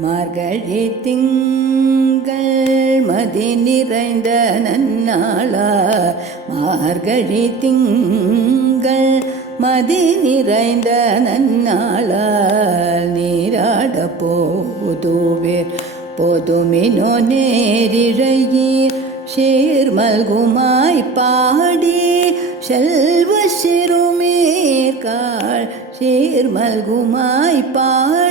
மார்கழி திங்கள் மதி நிறைந்த நன்னாளா? மார்கழி திங்கள் மதி நிறைந்த நன்னாளால் நீராட போதுவேர் போதுமினோ நேரிழையீர் சீர்மல்குமாய் பாடி செல்வ சிறுமீர்காள் சீர்மல்குமாய் பாடி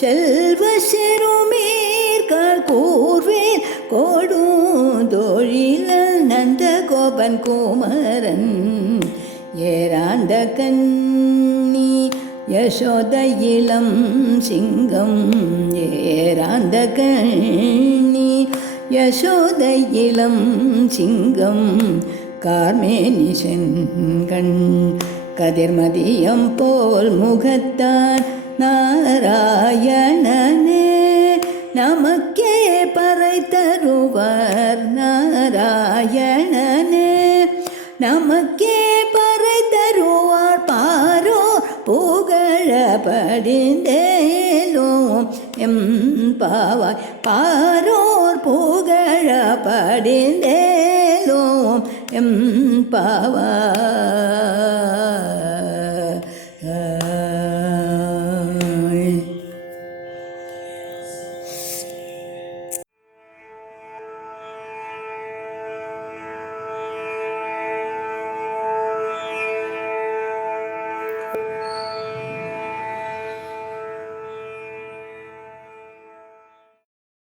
செல்வ சிறுமீர்காள் கூர்வேல் கொடுந்தொழில நந்த கோபன் குமரன். ஏராந்த கண்ணி யசோத இளம் சிங்கம். ஏராந்த கண்ணி யசோத இளம் சிங்கம். கார்மேனி செங்கண் கதிர்மதியம் போல் முகத்தான் நாராயணனே நமக்கே பறை தருவர் நாராயணனே. நமக்கே பறை தருவார் பாரோ புகழ படிந்தேலோம் எம் பாவாய் பாரோர் புகழ படிந்தேலோம் எம் பாவாய்.